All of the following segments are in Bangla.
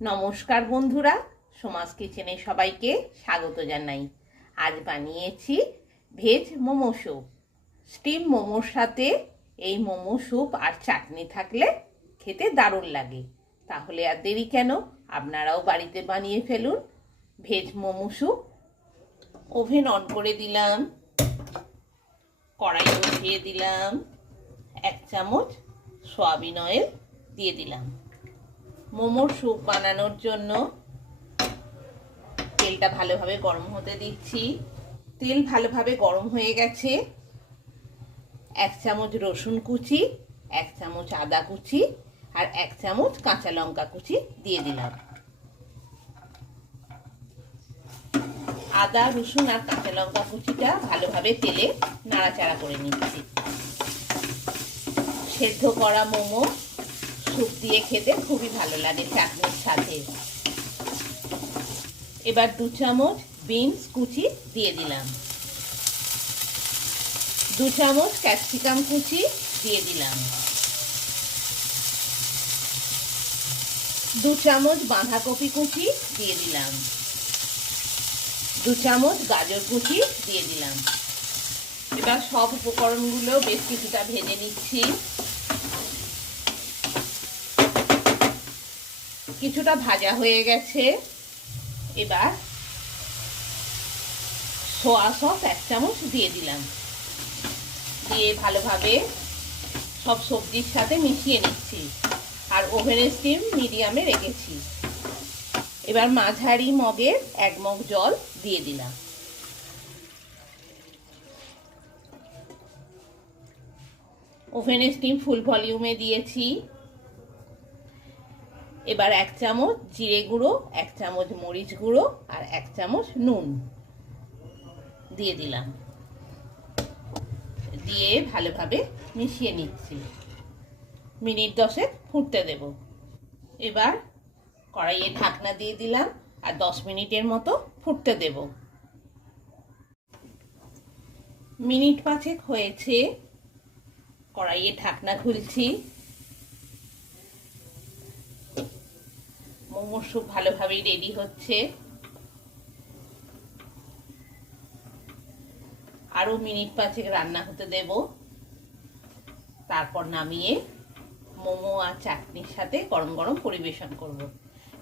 নমস্কার বন্ধুরা, সোমাস কিচেনে সবাইকে স্বাগত জানাই। আজ বানিয়েছি ভেজ মোমো স্যুপ। স্টিম মোমোর সাথে এই মোমো স্যুপ আর চাটনি থাকলে খেতে দারুণ লাগে। তাহলে আর দেরি কেন, আপনারাও বাড়িতে বানিয়ে ফেলুন veg momo soup. Oven on করে দিলাম, কড়াই বসিয়ে দিলাম, 1 চামচ সয়াবিন অয়েল দিয়ে দিলাম। মোমোর স্যুপ বানানোর জন্য তেলটা ভালোভাবে গরম হতে দিচ্ছি। তেল ভালোভাবে গরম হয়ে গেছে। 1 চামচ রসুন কুচি, 1 চামচ আদা কুচি আর 1 চামচ কাঁচা লঙ্কা কুচি দিয়ে দিলাম। আদা, রসুন আর কাঁচা লঙ্কা কুচিটা ভালোভাবে তেলে নাড়াচাড়া করে নিচ্ছি। সেদ্ধ করা মোমো স্যুপ দিয়ে খেতে খুবই ভালো লাগে চাটনির সাথে। এবার 2 চামচ বিনস কুচি দিয়ে দিলাম। 2 চামচ ক্যাপসিকাম কুচি দিয়ে দিলাম। 2 চামচ বাঁধাকপি কুচি দিয়ে দিলাম। 2 চামচ গাজর কুচি দিয়ে দিলাম। এবার সব উপকরণগুলো বেশ কিছুটা ভেজে নিচ্ছি। কিছুটা ভাজা হয়ে গেছে। এবার সোয়া সস 1 চামচ দিয়ে দিলাম। দিয়ে ভালোভাবে সব সবজির সাথে মিশিয়ে নিচ্ছি। আর ওভেনের স্টিম মিডিয়ামে রেখেছি। এবার মাঝারি মগের 1 মগ জল দিয়ে দিলাম। ওভেনের স্টিম ফুল ভলিউমে দিয়েছি। এবার 1 চামচ জিরে গুঁড়ো, 1 চামচ মরিচ গুঁড়ো আর 1 চামচ নুন দিয়ে দিলাম। দিয়ে ভালোভাবে মিশিয়ে নিচ্ছি। মিনিট 10 ফুটতে দেব। এবার কড়াইয়ে ঢাকনা দিয়ে দিলাম আর 10 মিনিটের মতো ফুটতে দেব। মিনিট 5 হয়েছে। কড়াইয়ে ঢাকনা খুলছি। মোমোর স্যুপ ভালোভাবেই রেডি হচ্ছে। আরো মিনিট 5 রান্না হতে দেব। তারপর নামিয়ে মোমো আর চাটনির সাথে গরম গরম পরিবেশন করব।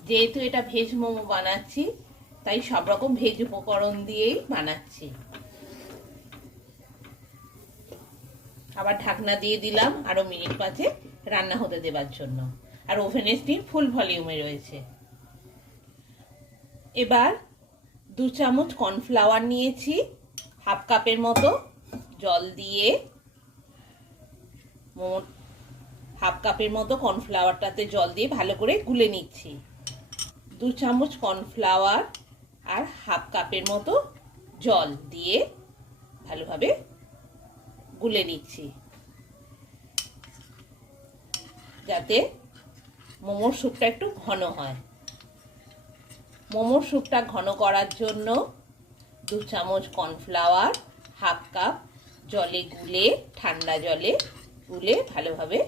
যেহেতু এটা ভেজ মোমো বানাচ্ছি, তাই সব রকম ভেজ উপকরণ দিয়েই বানাচ্ছি। আবার ঢাকনা দিয়ে দিলাম আরো মিনিট 5 রান্না হতে দেবার জন্য। আর ওভেনের স্টিম ফুল ভলিউমে রয়েছে। এবার 2 চামচ কর্নফ্লাওয়ার নিয়েছি, হাফ কাপের মতো জল দিয়ে হাফ কাপের মতো কর্নফ্লাওয়ারটাতে জল দিয়ে ভালো করে গুলে নিচ্ছি। 2 চামচ কর্নফ্লাওয়ার আর হাফ কাপের মতো জল দিয়ে ভালোভাবে গুলে নিচ্ছি, যাতে মোমোর স্যুপটা একটু ঘন হয়। মোমোর স্যুপটা ঘন করার জন্য 2 চামচ কর্নফ্লাওয়ার হাফ কাপ জলে গুলে, ঠান্ডা জলে গুলে ভালোভাবে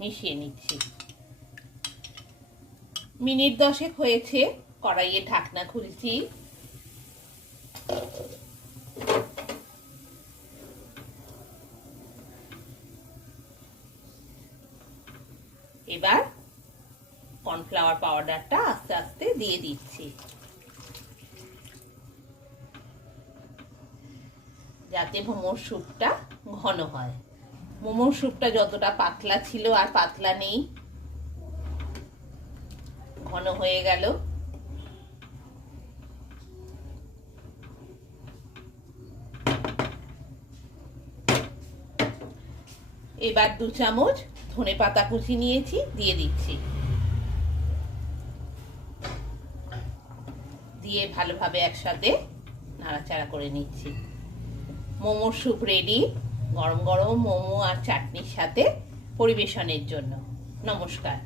মিশিয়ে নিচ্ছি। মিনিট 10 হয়েছে। কড়াইয়ে ঢাকনা খুলছি। এবার কর্নফ্লাওয়ার পাউডারটা আস্তে আস্তে দিয়ে দিচ্ছি, যাতে মোমোর স্যুপটা ঘন হয়। মোমোর স্যুপটা যতটা পাতলা ছিল আর পাতলা নেই, ঘন হয়ে গেল। এবার 2 চামচ ধনেপাতা কুচি নিয়েছি, দিয়ে দিচ্ছি। দিয়ে ভালোভাবে একসাথে নাড়াচাড়া করে নিচ্ছি। মোমোর স্যুপ রেডি গরম গরম মোমো আর চাটনির সাথে পরিবেশনের জন্য। নমস্কার।